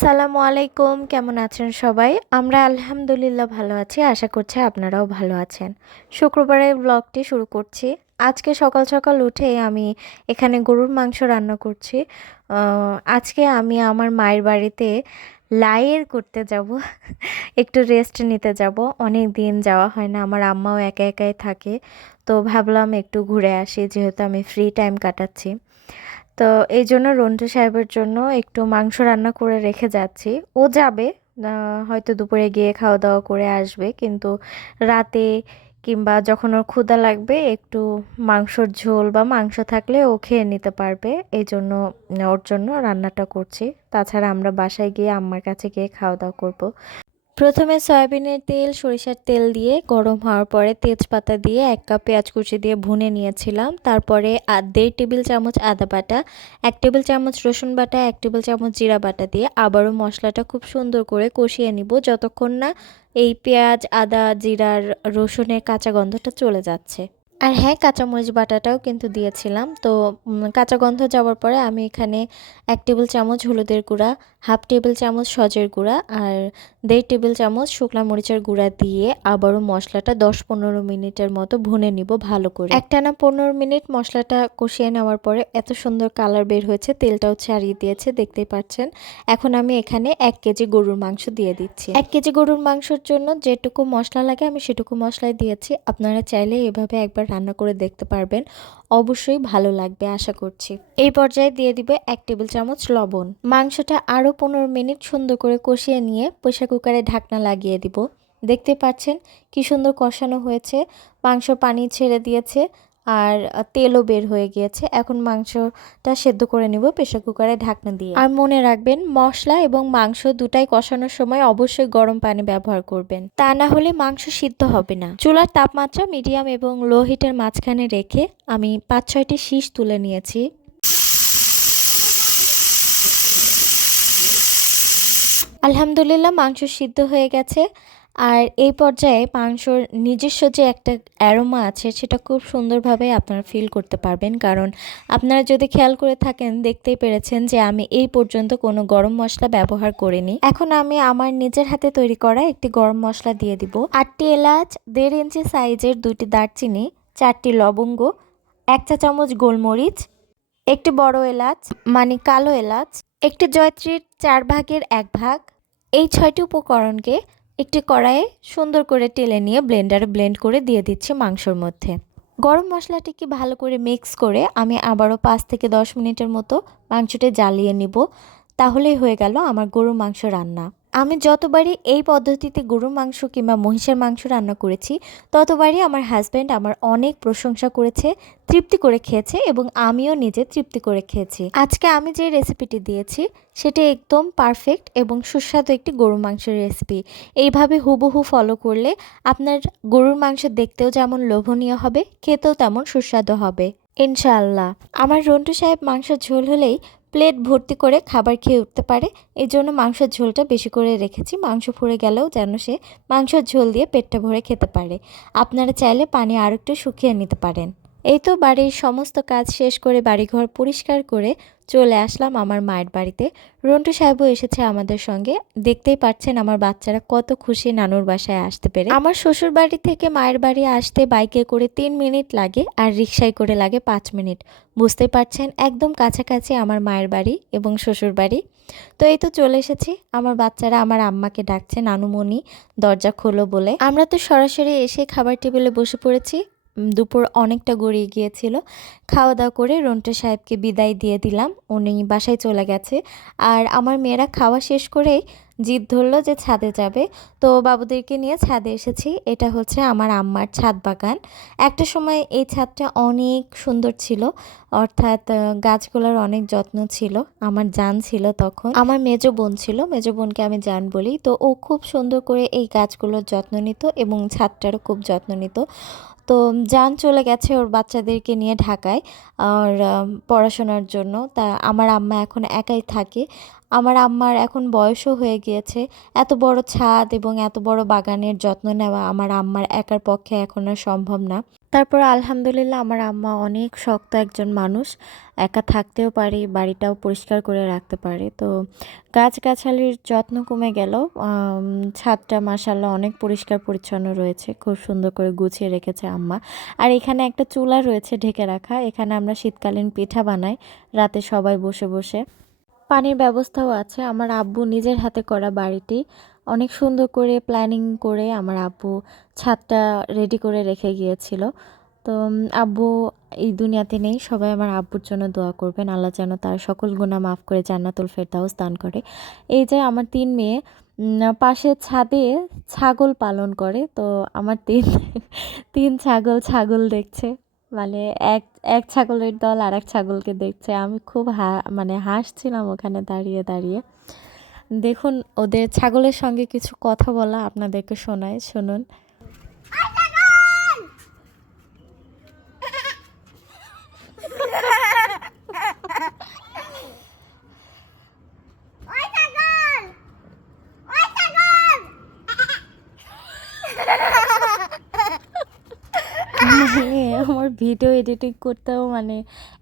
আসসালামু আলাইকুম, কেমন আছেন সবাই? আমরা আলহামদুলিল্লাহ ভালো আছি। আশা করছি আপনারাও ভালো আছেন। শুক্রবারের ব্লগটি শুরু করছি। আজকে সকাল সকাল উঠে আমি এখানে গরুর মাংস রান্না করছি। আজকে আমি আমার মায়ের বাড়িতে লাইয়ের করতে যাব। একটু রেস্ট নিতে যাব। অনেক দিন যাওয়া হয় না, আমার আম্মাও একা একাই থাকে। তো ভাবলাম একটু ঘুরে আসি, যেহেতু আমি ফ্রি টাইম কাটাচ্ছি। তো এই জন্য রন্টু সাহেবের জন্য একটু মাংস রান্না করে রেখে যাচ্ছি। ও যাবে, হয়তো দুপুরে গিয়ে খাওয়া দাওয়া করে আসবে, কিন্তু রাতে কিংবা যখন ওর ক্ষুধা লাগবে একটু মাংসর ঝোল বা মাংস থাকলে ও খেয়ে নিতে পারবে। এই জন্য ওর জন্য রান্নাটা করছি। তাছাড়া আমরা বাসায় গিয়ে আম্মার কাছে গিয়ে খাওয়া দাওয়া করব। প্রথমে সয়াবিনের তেল, সরিষার তেল দিয়ে গরম হওয়ার পরে তেজপাতা দিয়ে 1 কাপ পেঁয়াজ কুচি দিয়ে ভুনে নিয়েছিলাম। তারপরে 1.5 টেবিল চামচ আদা বাটা, 1 টেবিল চামচ রসুন বাটা, 1 টেবিল চামচ জিরা বাটা দিয়ে আবারও মশলাটা খুব সুন্দর করে কষিয়ে নিব, যতক্ষণ না এই পেঁয়াজ, আদা, জিরার, রসুনের কাঁচা গন্ধটা চলে যাচ্ছে। আর হ্যাঁ, কাঁচামরিচ বাটাটাও কিন্তু দিয়েছিলাম। তো কাঁচা গন্ধ যাওয়ার পরে আমি এখানে 1 টেবিল চামচ হলুদের গুঁড়া, 1/2 টেবিল চামচ সজের গুঁড়া আর 1.5 টেবিল চামচ শুকনা মরিচের গুঁড়া দিয়ে আবারও মশলাটা 10-15 মিনিটের মতো ভুনে নিব ভালো করে। একটানা 15 মিনিট মশলাটা কষিয়ে নেওয়ার পরে এত সুন্দর কালার বের হয়েছে, তেলটাও ছাড়িয়ে দিয়েছে, দেখতেই পাচ্ছেন। এখন আমি এখানে 1 কেজি গরুর মাংস দিয়ে দিচ্ছি। 1 কেজি গরুর মাংসের জন্য যেটুকু মশলা লাগে আমি সেটুকু মশলাই দিয়েছি। আপনারা চাইলে এভাবে একবার রান্না করে দেখতে পারবেন, অবশ্যই ভালো লাগবে আশা করছি। এই পর্যায়ে দিয়ে দিবে 1 টেবিল চামচ লবণ। মাংসটা আরও 15 মিনিট সুন্দর করে কষিয়ে নিয়ে প্রেসার কুকারে ঢাকনা লাগিয়ে দিব। দেখতে পাচ্ছেন কি সুন্দর কষানো হয়েছে, মাংস পানি ছেড়ে দিয়েছে আর তেলও বের হয়ে গিয়েছে। এখন মাংসটা সেদ্ধ করে নিব প্রেসার কুকারে ঢাকনা দিয়ে। আর মনে রাখবেন, মশলা এবং মাংস দুটাই কষানোর সময় অবশ্যই গরম পানি ব্যবহার করবেন, তা না হলে মাংস সিদ্ধ হবে না। চুলার তাপমাত্রা মিডিয়াম এবং লো হিটের মাঝখানে রেখে আমি 5-6টি শীষ তুলে নিয়েছি। আলহামদুলিল্লাহ মাংস সিদ্ধ হয়ে গেছে। আর এই পর্যায়ে মাংসর নিজস্ব যে একটা অ্যারোমা আছে সেটা খুব সুন্দরভাবে আপনারা ফিল করতে পারবেন, কারণ আপনারা যদি খেয়াল করে থাকেন দেখতেই পেরেছেন যে আমি এই পর্যন্ত কোনো গরম মশলা ব্যবহার করিনি। এখন আমি আমার নিজের হাতে তৈরি করা একটি গরম মশলা দিয়ে দিব। 8টি এলাচ, 1.5 ইঞ্চি সাইজের 2টি দারচিনি, 4টি লবঙ্গ, 1 চা চামচ গোলমরিচ, একটি বড় এলাচ মানে কালো এলাচ, একটি জয়ত্রীর 4 ভাগের 1 ভাগ। এই 6টি উপকরণকে একটি কড়াইয়ে সুন্দর করে টেলে নিয়ে ব্লেন্ডারে ব্লেন্ড করে দিয়ে দিচ্ছি মাংসর মধ্যে। গরম মশলাটিকে ভালো করে মিক্স করে আমি আবারও 5 থেকে 10 মিনিটের মতো মাংসটি জ্বালিয়ে নিব। তাহলেই হয়ে গেল আমার গরুর মাংস রান্না। আমি যতবারই এই পদ্ধতিতে গরুর মাংস কিংবা মহিষের মাংস রান্না করেছি, ততবারই আমার হাজব্যান্ড আমার অনেক প্রশংসা করেছে, তৃপ্তি করে খেয়েছে এবং আমিও নিজে তৃপ্তি করে খেয়েছি। আজকে আমি যে রেসিপিটি দিয়েছি সেটা একদম পারফেক্ট এবং সুস্বাদু একটি গরুর মাংসের রেসিপি। এইভাবে হুবহু ফলো করলে আপনার গরুর মাংস দেখতেও যেমন লোভনীয় হবে, খেতেও তেমন সুস্বাদু হবে ইনশাআল্লাহ। আমার রন্টু সাহেব মাংসের ঝোল হলেই প্লেট ভর্তি করে খাবার খেয়ে উঠতে পারে, এই জন্য মাংসের ঝোলটা বেশি করে রেখেছি। মাংস ফুরে গেলেও যেন সে মাংসের ঝোল দিয়ে পেটটা ভরে খেতে পারে। আপনারা চাইলে পানি আর একটু শুকিয়ে নিতে পারেন। এই তো বাড়ির সমস্ত কাজ শেষ করে বাড়িঘর পরিষ্কার করে চলে আসলাম আমার মায়ের বাড়িতে। রন্টু সাহেবও এসেছে আমাদের সঙ্গে। দেখতেই পাচ্ছেন আমার বাচ্চারা কত খুশি নানুর বাসায় আসতে পেরে। আমার শ্বশুর বাড়ি থেকে মায়ের বাড়ি আসতে বাইকে করে 3 মিনিট লাগে আর রিকশায় করে লাগে 5 মিনিট। বুঝতে পারছেন একদম কাছাকাছি আমার মায়ের বাড়ি এবং শ্বশুর বাড়ি। তো এই তো চলে এসেছি। আমার বাচ্চারা আমার আম্মাকে ডাকছে, নানুমণি দরজা খোলো বলে। আমরা তো সরাসরি এসে খাবার টেবিলে বসে পড়েছি। দুপুর অনেকটা গড়িয়ে গিয়েছিল। খাওয়া দাওয়া করে রন্টু সাহেবকে বিদায় দিয়ে দিলাম, উনি বাসায় চলে গেছে। আর আমার মেয়েরা খাওয়া শেষ করেই জিদ ধরলো যে ছাদে যাবে। তো বাবুদেরকে নিয়ে ছাদে এসেছি। এটা হচ্ছে আমার আম্মার ছাদ বাগান। একটা সময় এই ছাদটা অনেক সুন্দর ছিল, অর্থাৎ গাছগুলোর অনেক যত্ন ছিল। আমার জান ছিল তখন, আমার মেজো বোন ছিল, মেজো বোনকে আমি জান বলি। তো ও খুব সুন্দর করে এই গাছগুলোর যত্ন নিত এবং ছাদটারও খুব যত্ন নিত। তো জান চলে গেছে ওর বাচ্চাদেরকে নিয়ে ঢাকায় আর পড়াশোনার জন্য। তা আমার আম্মা এখন একাই থাকে। আমার আম্মার এখন বয়সও হয়ে গিয়েছে। এত বড় ছাদ এবং এত বড় বাগানের যত্ন নেওয়া আমার আম্মার একার পক্ষে এখন আর সম্ভব না। তারপর আলহামদুলিল্লাহ আমার আম্মা অনেক শক্ত একজন মানুষ, একা থাকতেও পারে, বাড়িটাও পরিষ্কার করে রাখতে পারে। তো গাছগাছালির যত্ন কমে গেল, ছাদটা মাশাআল্লাহ অনেক পরিষ্কার পরিচ্ছন্ন রয়েছে, খুব সুন্দর করে গুছিয়ে রেখেছে আম্মা। আর এখানে একটা চুলা রয়েছে ঢেকে রাখা, এখানে আমরা শীতকালীন পিঠা বানাই রাতে সবাই বসে বসে। পানির ব্যবস্থাও আছে, আমার আব্বু নিজের হাতে করা বাড়িটি অনেক সুন্দর করে প্ল্যানিং করে আমার আব্বু ছাদটা রেডি করে রেখে গিয়েছিল। তো আব্বু এই দুনিয়াতে নেই, সবাই আমার আব্বুর জন্য দোয়া করবেন, আল্লাহ যেন তার সকল গুনাহ মাফ করে জান্নাতুল ফেরদাউস দান করে। এই যে আমার ৩ মেয়ে পাশের ছাদে ছাগল পালন করে, তো আমার ৩ ছাগল দেখছে, মানে এক এক ছাগলের দল আরেক ছাগলকে দেখছে। আমি খুব মানে হাসছিলাম ওখানে দাঁড়িয়ে দাঁড়িয়ে। দেখুন ওদের ছাগলের সঙ্গে কিছু কথা বলা আপনাদেরকে শোনায়, শুনুন। মানে আমার ভিডিও এডিটিং করতেও মানে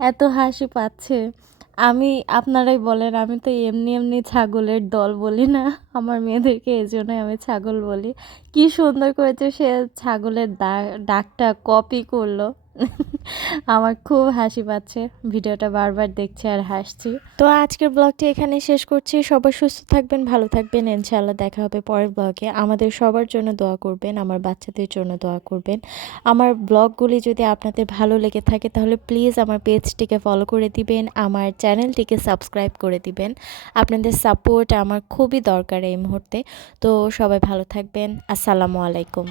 এত হাসি পাচ্ছে। আমি, আপনারাই বলেন, আমি তো এমনি এমনি ছাগলের দল বলি না আমার মেয়েদেরকে, এজন্যই আমি ছাগল বলি। কি সুন্দর করেছে সে ছাগলের ডাকটা কপি করলো। আমার খুব হাসি পাচ্ছে, ভিডিওটা বারবার দেখছি আর হাসছি। তো আজকের ব্লগটি এখানে শেষ করছি, সবাই সুস্থ থাকবেন, ভালো থাকবেন, ইনশাআল্লাহ দেখা হবে পরের ব্লগে। আমাদের সবার জন্য দোয়া করবেন, আমার বাচ্চাদের জন্য দোয়া করবেন। আমার ব্লগগুলি যদি আপনাদের ভালো লেগে থাকে তাহলে প্লিজ আমার পেজটিকে ফলো করে দিবেন, আমার চ্যানেলটিকে সাবস্ক্রাইব করে দিবেন। আপনাদের সাপোর্ট আমার খুবই দরকার এই মুহূর্তে। তো সবাই ভালো থাকবেন, আসসালামু আলাইকুম।